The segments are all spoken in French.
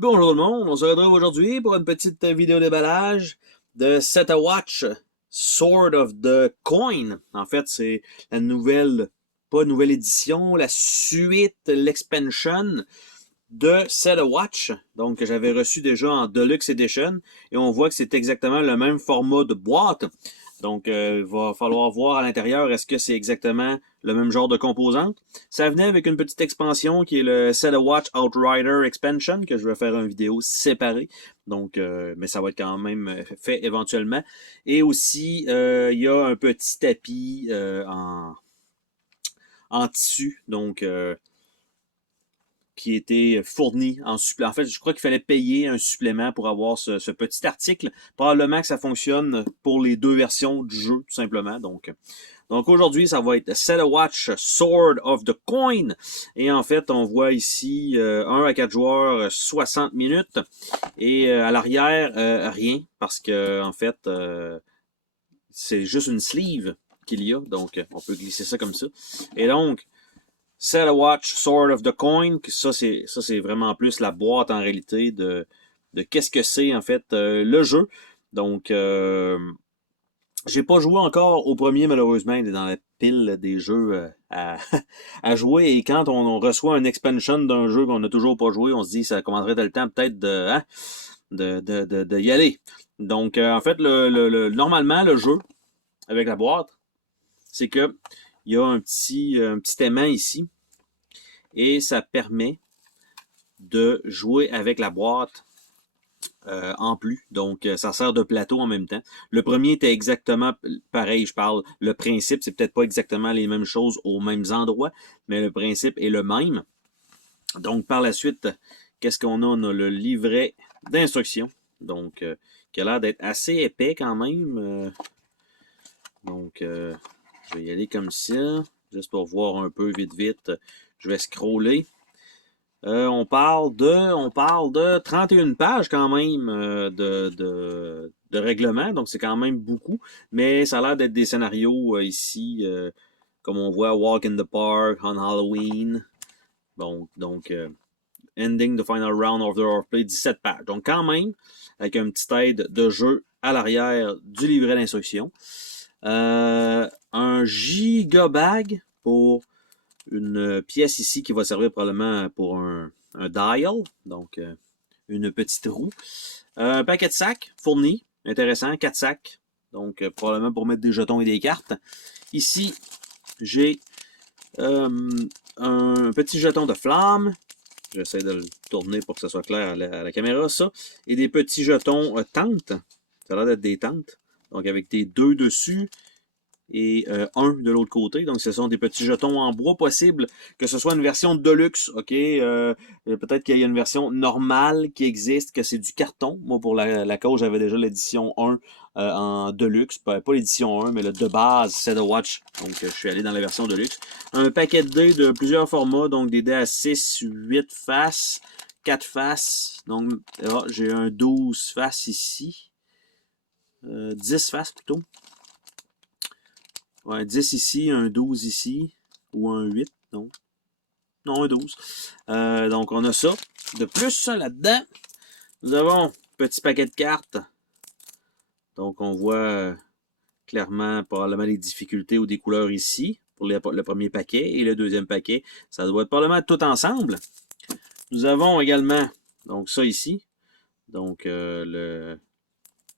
Bonjour tout le monde, on se retrouve aujourd'hui pour une petite vidéo déballage de Set a Watch Sword of the Coin. En fait, c'est la nouvelle, pas nouvelle édition, la suite, l'expansion de Set a Watch. Donc, que j'avais reçu déjà en Deluxe Edition. Et on voit que c'est exactement le même format de boîte. Donc, il va falloir voir à l'intérieur, est-ce que c'est exactement le même genre de composante. Ça venait avec une petite expansion qui est le Set a Watch Outrider Expansion, que je vais faire une vidéo séparée. Donc, mais ça va être quand même fait éventuellement. Et aussi, il y a un petit tapis en tissu, donc qui était fourni en supplément. En fait, je crois qu'il fallait payer un supplément pour avoir ce petit article. Probablement que ça fonctionne pour les deux versions du jeu, tout simplement. Donc aujourd'hui, ça va être Set a Watch Sword of the Coin. Et en fait, on voit ici 1 à 4 joueurs, 60 minutes. Et à l'arrière, rien. Parce que en fait, c'est juste une sleeve qu'il y a. Donc, on peut glisser ça comme ça. Et donc, Set a Watch Sword of the Coin, ça c'est vraiment plus la boîte en réalité de qu'est-ce que c'est en fait le jeu. Donc j'ai pas joué encore au premier malheureusement, il est dans la pile des jeux à jouer et quand on reçoit une expansion d'un jeu qu'on n'a toujours pas joué, on se dit ça commencerait à être le temps peut-être de y aller. Donc en fait normalement le jeu avec la boîte, c'est que il y a un petit aimant ici. Et ça permet de jouer avec la boîte en plus. Donc, ça sert de plateau en même temps. Le premier était exactement pareil, je parle. Le principe, c'est peut-être pas exactement les mêmes choses aux mêmes endroits, mais le principe est le même. Donc, par la suite, qu'est-ce qu'on a? On a le livret d'instructions. Donc, qui a l'air d'être assez épais quand même. Donc, je vais y aller comme ça, juste pour voir un peu vite. Je vais scroller. On parle de 31 pages quand même de règlement, donc c'est quand même beaucoup, mais ça a l'air d'être des scénarios ici, comme on voit Walk in the Park, on Halloween, bon, donc Ending the Final Round of the Roleplay, 17 pages. Donc quand même, avec une petite aide de jeu à l'arrière du livret d'instruction. Un gigabag pour une pièce ici qui va servir probablement pour un dial, donc une petite roue. Un paquet de sacs fourni, intéressant, 4 sacs, donc probablement pour mettre des jetons et des cartes. Ici, j'ai un petit jeton de flamme. J'essaie de le tourner pour que ça soit clair à la caméra, ça. Et des petits jetons tentes. Ça a l'air d'être des tentes. Donc avec des 2 dessus et un de l'autre côté. Donc, ce sont des petits jetons en bois possible, que ce soit une version Deluxe, ok? Peut-être qu'il y a une version normale qui existe, que c'est du carton. Moi, pour la cause, j'avais déjà l'édition 1 en Deluxe. Pas l'édition 1, mais le de base, Set a Watch. Donc, je suis allé dans la version Deluxe. Un paquet de dés de plusieurs formats, donc des dés à 6, 8 faces, 4 faces. Donc, j'ai un 12 faces ici. 10 faces plutôt. Ouais, 10 ici, un 12 ici, ou un 8, non. Non, un 12. Donc, on a ça. De plus, là-dedans, nous avons un petit paquet de cartes. Donc, on voit clairement probablement les difficultés ou des couleurs ici, pour le premier paquet. Et le deuxième paquet, ça doit être probablement tout ensemble. Nous avons également, donc ça ici. Donc,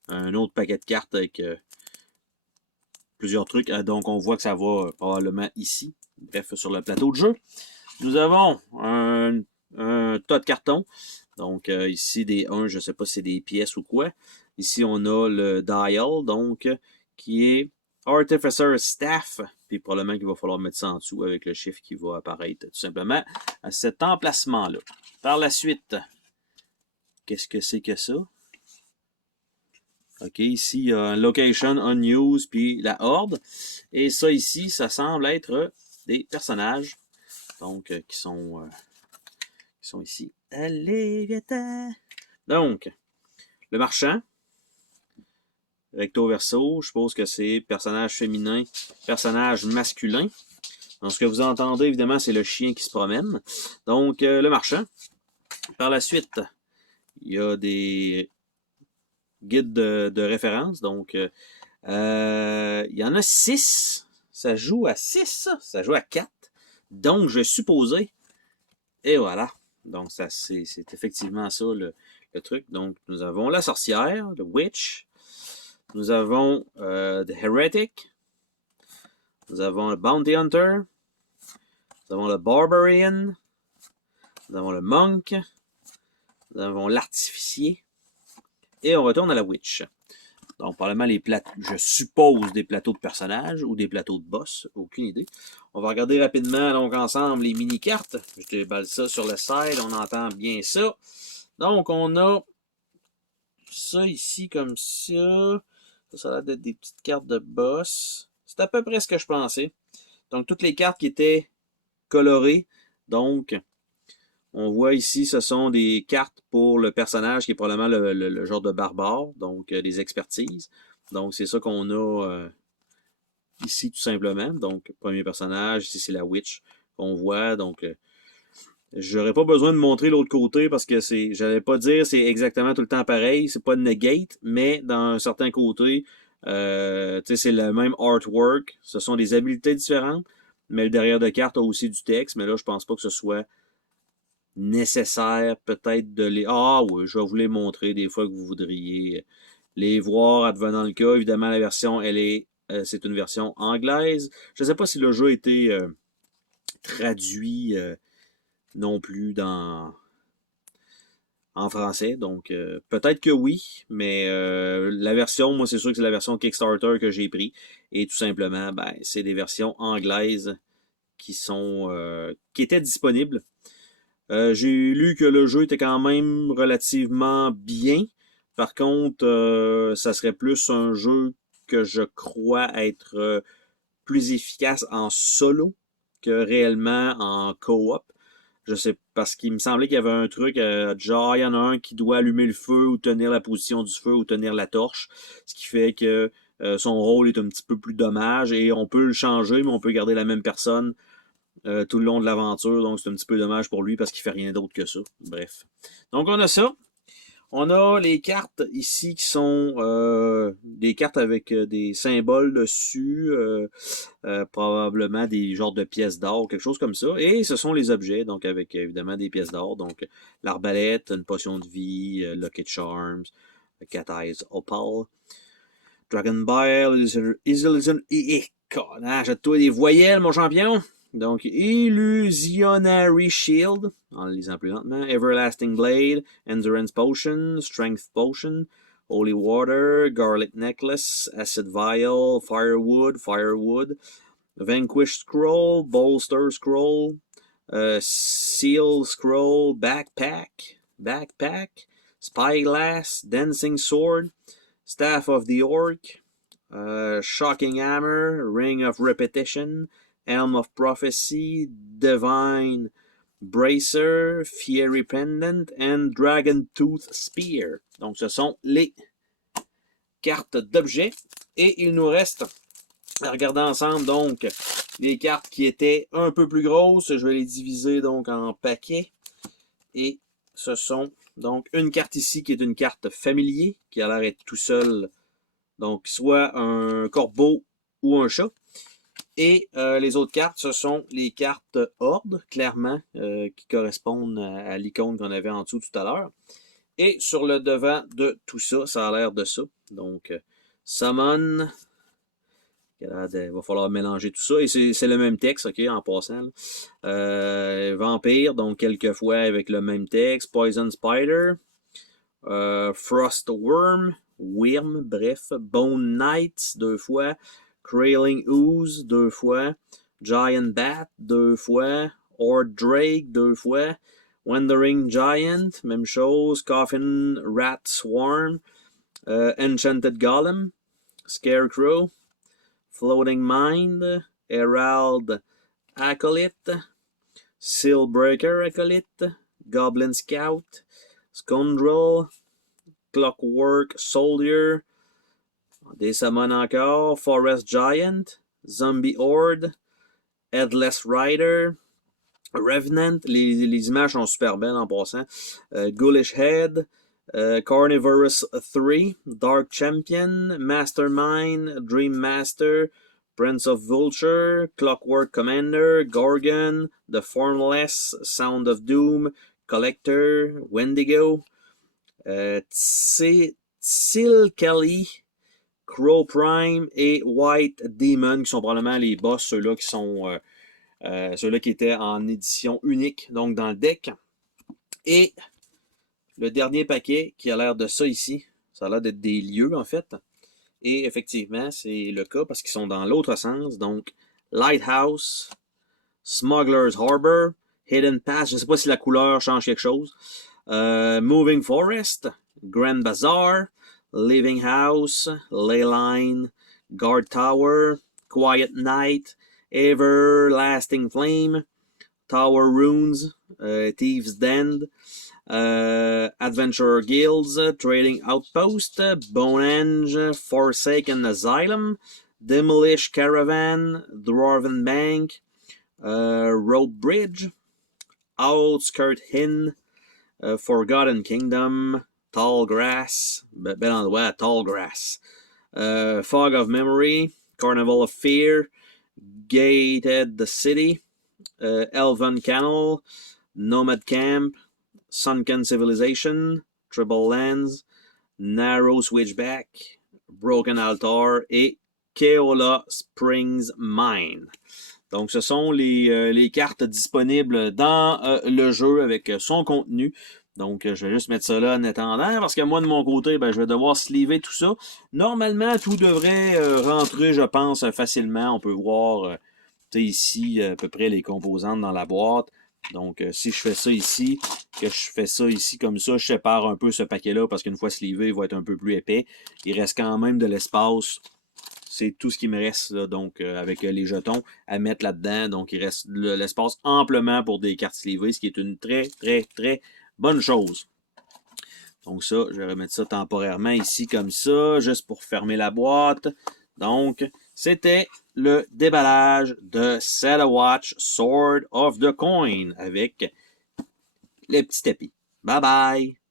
un autre paquet de cartes avec plusieurs trucs. Donc, on voit que ça va probablement ici. Bref, sur le plateau de jeu. Nous avons un tas de cartons. Donc, ici, des 1, je ne sais pas si c'est des pièces ou quoi. Ici, on a le dial, donc, qui est Artificer Staff. Puis, probablement qu'il va falloir mettre ça en dessous avec le chiffre qui va apparaître tout simplement à cet emplacement-là. Par la suite, qu'est-ce que c'est que ça? OK, ici, il y a un Location, Unused, puis la Horde. Et ça ici, ça semble être des personnages. Donc, qui sont ici. Allez, viens-t'en! Donc, le marchand. Recto verso, je suppose que c'est personnage féminin, personnage masculin. Donc, ce que vous entendez, évidemment, c'est le chien qui se promène. Donc, le marchand. Par la suite, Il y a des guides de référence. Donc, il y en a 6. Ça joue à 6, ça joue à 4. Donc, je supposais. Et voilà. Donc, ça, c'est effectivement ça le truc. Donc, nous avons la sorcière, le witch. Nous avons The Heretic. Nous avons le Bounty Hunter. Nous avons le Barbarian. Nous avons le Monk. Nous avons l'artificier. Et on retourne à la Witch. Donc, probablement les plateaux, je suppose des plateaux de personnages ou des plateaux de boss. Aucune idée. On va regarder rapidement, donc, ensemble, les mini-cartes. Je déballe ça sur le side. On entend bien ça. Donc, on a ça ici comme ça. Ça a l'air d'être des petites cartes de boss. C'est à peu près ce que je pensais. Donc, toutes les cartes qui étaient colorées. Donc, on voit ici, ce sont des cartes pour le personnage qui est probablement le genre de barbare, donc des expertises. Donc, c'est ça qu'on a ici tout simplement. Donc, premier personnage, ici c'est la witch qu'on voit. Donc, j'aurais pas besoin de montrer l'autre côté parce que j'allais pas dire c'est exactement tout le temps pareil, c'est pas negate, mais dans un certain côté, c'est le même artwork. Ce sont des habiletés différentes, mais le derrière de carte a aussi du texte, mais là, je pense pas que ce soit nécessaire peut-être de les... Ah oui, je vais vous les montrer des fois que vous voudriez les voir advenant le cas. Évidemment, la version, c'est une version anglaise. Je ne sais pas si le jeu a été traduit non plus en français. Donc, peut-être que oui, mais la version, moi, c'est sûr que c'est la version Kickstarter que j'ai pris. Et tout simplement, ben, c'est des versions anglaises qui étaient disponibles. J'ai lu que le jeu était quand même relativement bien. Par contre, ça serait plus un jeu que je crois être plus efficace en solo que réellement en co-op. Je sais, parce qu'il me semblait qu'il y avait un truc, genre, il y en a un qui doit allumer le feu ou tenir la position du feu ou tenir la torche, ce qui fait que son rôle est un petit peu plus dommage et on peut le changer, mais on peut garder la même personne tout le long de l'aventure. Donc, c'est un petit peu dommage pour lui parce qu'il fait rien d'autre que ça. Bref. Donc, on a ça. On a les cartes ici qui sont des cartes avec des symboles dessus, probablement des genres de pièces d'or, quelque chose comme ça. Et ce sont les objets, donc avec évidemment des pièces d'or. Donc, l'arbalète, une potion de vie, Lucky Charms, Cat Eyes Opal, Dragon Bile, jette-toi des voyelles, mon champion. Donc, Illusionary Shield, en le lisant plus lentement, Everlasting Blade, Endurance Potion, Strength Potion, Holy Water, Garlic Necklace, Acid Vial, Firewood, Vanquish Scroll, Bolster Scroll, Seal Scroll, Backpack, Spyglass, Dancing Sword, Staff of the Orc, Shocking Hammer, Ring of Repetition, Helm of Prophecy, Divine Bracer, Fiery Pendant, and Dragon Tooth Spear. Donc, ce sont les cartes d'objets. Et il nous reste à regarder ensemble, donc, les cartes qui étaient un peu plus grosses. Je vais les diviser, donc, en paquets. Et ce sont, donc, une carte ici qui est une carte familier, qui a l'air d'être tout seul. Donc, soit un corbeau ou un chat. Et les autres cartes, ce sont les cartes ordre, clairement, qui correspondent à l'icône qu'on avait en dessous tout à l'heure. Et sur le devant de tout ça, ça a l'air de ça. Donc, Summon. Il va falloir mélanger tout ça. Et c'est le même texte, OK, en passant. Vampire, donc quelquefois avec le même texte. Poison Spider. Frost Worm. Wyrm, bref. Bone Knight, 2 fois. Crailing Ooze, 2 fois. Giant Bat, 2 fois. Horde Drake, 2 fois. Wandering Giant, même chose. Coffin Rat Swarm. Enchanted Golem. Scarecrow. Floating Mind. Herald Acolyte. Sealbreaker Acolyte. Goblin Scout. Scoundrel. Clockwork Soldier. Des summons encore. Forest Giant. Zombie Horde. Headless Rider. Revenant. Les images sont super belles en passant. Ghoulish Head. Carnivorous 3, Dark Champion, Mastermind, Dream Master, Prince of Vulture, Clockwork Commander, Gorgon, The Formless, Sound of Doom, Collector, Wendigo, Kelly, Crow Prime et White Demon, qui sont probablement les boss, ceux-là qui sont ceux-là qui étaient en édition unique, donc dans le deck. Et le dernier paquet qui a l'air de ça ici, ça a l'air d'être des lieux en fait. Et effectivement, c'est le cas parce qu'ils sont dans l'autre sens. Donc, Lighthouse, Smuggler's Harbor, Hidden Pass, je ne sais pas si la couleur change quelque chose. Moving Forest, Grand Bazaar, Living House, Leyline, Guard Tower, Quiet Night, Everlasting Flame, Tower Runes, Thieves' Den, Adventurer Guilds, Trading Outpost, Bonehenge, Forsaken Asylum, Demolish Caravan, Dwarven Bank, Rope Bridge, Outskirt Inn, Forgotten Kingdom, Tall Grass, bel endroit, Tall Grass, Fog of Memory, Carnival of Fear, Gated the City, Elven Kennel, Nomad Camp, Sunken Civilization, Triple Lands, Narrow Switchback, Broken Altar et Keola Springs Mine. Donc, ce sont les cartes disponibles dans le jeu avec son contenu. Donc, je vais juste mettre ça là en attendant, parce que moi, de mon côté, ben, je vais devoir sleever tout ça. Normalement, tout devrait rentrer, je pense, facilement. On peut voir ici à peu près les composantes dans la boîte. Donc, si je fais ça ici, que je fais ça ici comme ça, je sépare un peu ce paquet-là, parce qu'une fois sleevé, il va être un peu plus épais. Il reste quand même de l'espace. C'est tout ce qui me reste, là, donc, avec les jetons à mettre là-dedans. Donc, il reste l'espace amplement pour des cartes sleevées, ce qui est une très, très, très bonne chose. Donc ça, je vais remettre ça temporairement ici comme ça, juste pour fermer la boîte. Donc, c'était le déballage de Selawatch Sword of the Coin avec les petits tapis. Bye bye!